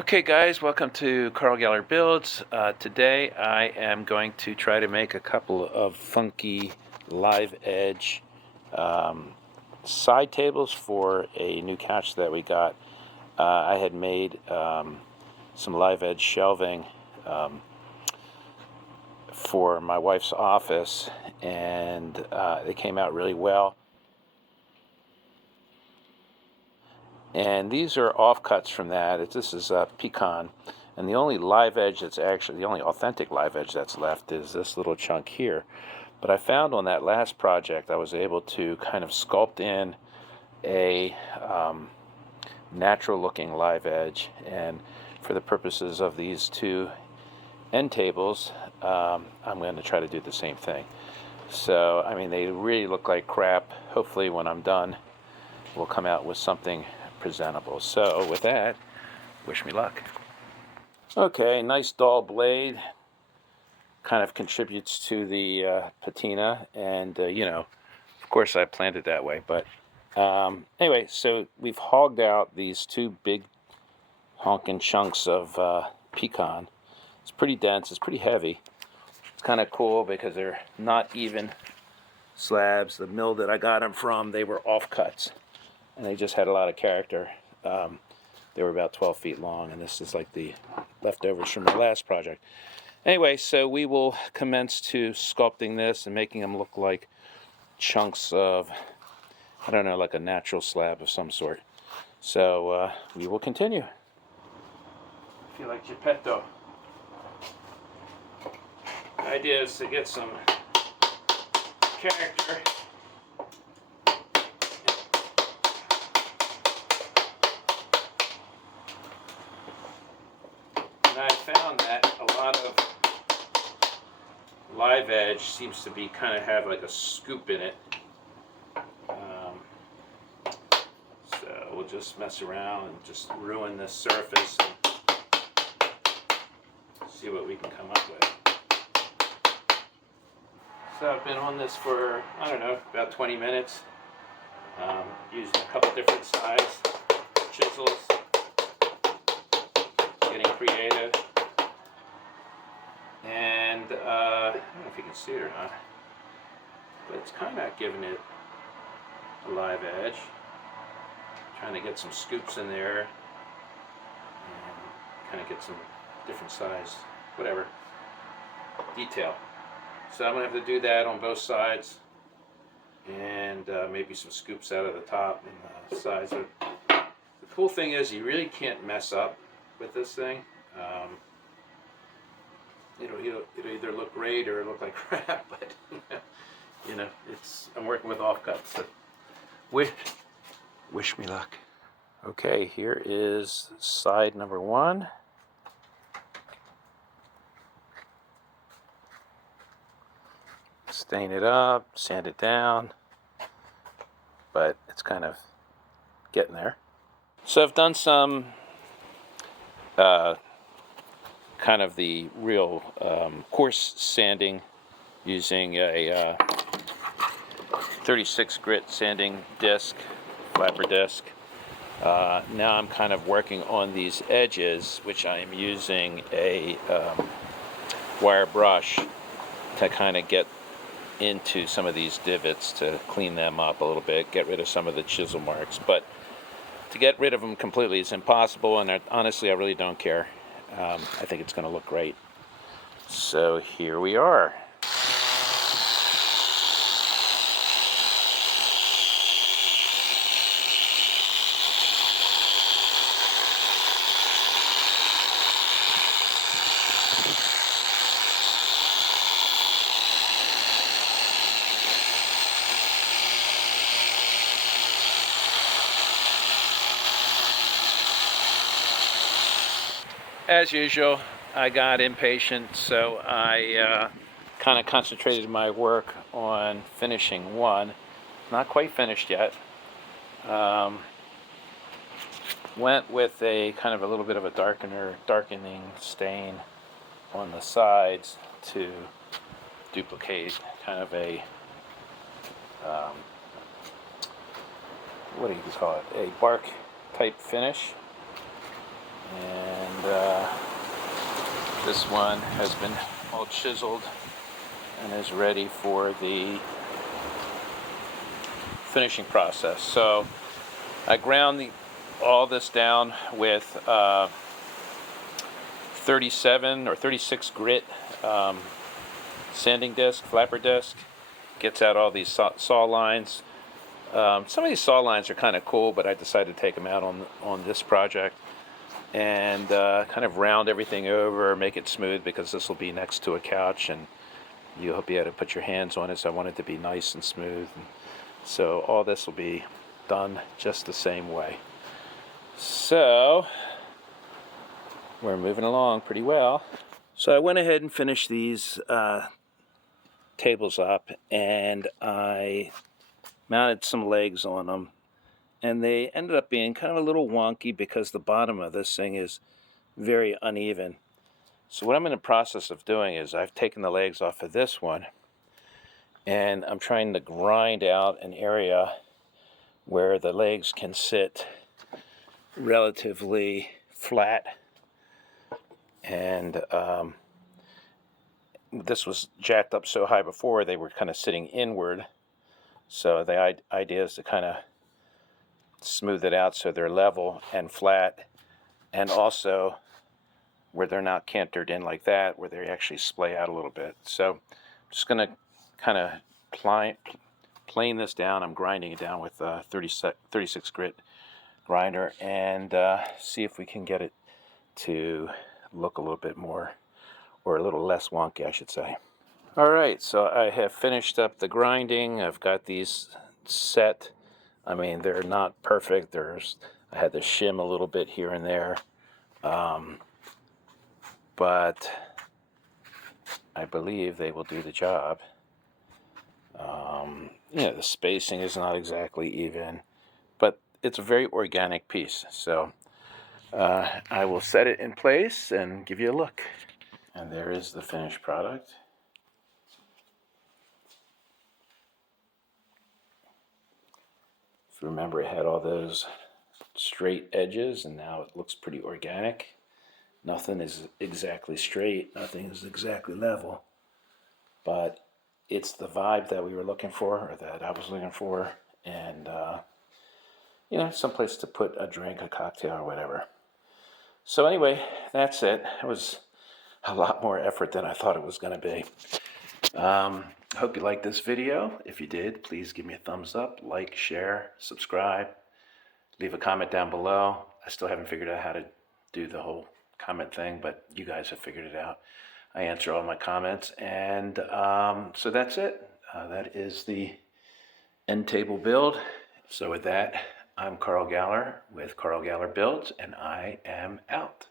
Okay guys, welcome to Carl Geller Builds. Today I am going to try to make a couple of funky live edge side tables for a new couch that we got. I had made some live edge shelving for my wife's office, and they came out really well. And these are offcuts from that. This is Pecan. And the only live edge that's actually, the only authentic live edge that's left is this little chunk here. But I found on that last project, I was able to kind of sculpt in a natural looking live edge. And for the purposes of these two end tables, I'm going to try to do the same thing. So, I mean, they really look like crap. Hopefully when I'm done, we'll come out with something presentable. So with that, wish me luck. Okay, nice dull blade. Kind of contributes to the patina, and of course I planned it that way. But anyway, so we've hogged out these two big honking chunks of pecan. It's pretty dense. It's pretty heavy. It's kind of cool because they're not even slabs. The mill that I got them from, they were offcuts, and they just had a lot of character. They were about 12 feet long, and this is like the leftovers from the last project. Anyway, so we will commence to sculpting this and making them look like chunks of, I don't know, like a natural slab of some sort. So we will continue. I feel like Geppetto. The idea is to get some character. I found that a lot of live edge seems to be kind of have like a scoop in it. So we'll just mess around and just ruin this surface and see what we can come up with. So I've been on this for, I don't know, about 20 minutes. Using a couple different size chisels. Getting creative, and I don't know if you can see it or not, but it's kind of giving it a live edge. Trying to get some scoops in there and kind of get some different size, whatever, detail. So I'm going to have to do that on both sides, and maybe some scoops out of the top and the sides. The cool thing is you really can't mess up with this thing. It'll either look great or look like crap, but I'm working with offcuts, so wish me luck. Okay, here is side number one. Stain it up, sand it down, but it's kind of getting there. So I've done some kind of the real coarse sanding using a 36 grit sanding disc, flapper disc. Now I'm kind of working on these edges, which I am using a wire brush to kind of get into some of these divots to clean them up a little bit, get rid of some of the chisel marks. But to get rid of them completely is impossible, and honestly I really don't care. I think it's going to look great. So here we are. As usual, I got impatient, so I kind of concentrated my work on finishing one. Not quite finished yet. Went with a kind of a little bit of a darkening stain on the sides to duplicate kind of a what do you call it? A bark type finish. And This one has been all chiseled and is ready for the finishing process. So I ground all this down with 37 or 36 grit sanding disc, flapper disc. Gets out all these saw lines. Some of these saw lines are kind of cool, but I decided to take them out on this project and kind of round everything over, make it smooth, because this will be next to a couch and you hope you had to put your hands on it, so I want it to be nice and smooth. So all this will be done just the same way. So we're moving along pretty well. So I went ahead and finished these tables up, and I mounted some legs on them, and they ended up being kind of a little wonky because the bottom of this thing is very uneven. So what I'm in the process of doing is I've taken the legs off of this one, and I'm trying to grind out an area where the legs can sit relatively flat. And this was jacked up so high before, they were kind of sitting inward. So the idea is to kind of smooth it out so they're level and flat, and also where they're not cantered in like that, where they actually splay out a little bit. So I'm just going to kind of plane this down. I'm grinding it down with 36 grit grinder, and see if we can get it to look a little bit more, or a little less wonky, I should say. All right, so I have finished up the grinding. I've got these set. I mean, they're not perfect. I had to shim a little bit here and there, but I believe they will do the job. The spacing is not exactly even, but it's a very organic piece. So I will set it in place and give you a look. And there is the finished product. If you remember, it had all those straight edges, and now it looks pretty organic. Nothing is exactly straight, nothing is exactly level, but it's the vibe that we were looking for, or that I was looking for, and someplace to put a drink, a cocktail, or whatever. So anyway, that's it. It was a lot more effort than I thought it was going to be. I hope you liked this video. If you did, please give me a thumbs up, like, share, subscribe, leave a comment down below. I still haven't figured out how to do the whole comment thing, but you guys have figured it out. I answer all my comments, and so that's it. That is the end table build. So with that, I'm Carl Galler with Carl Galler Builds, and I am out.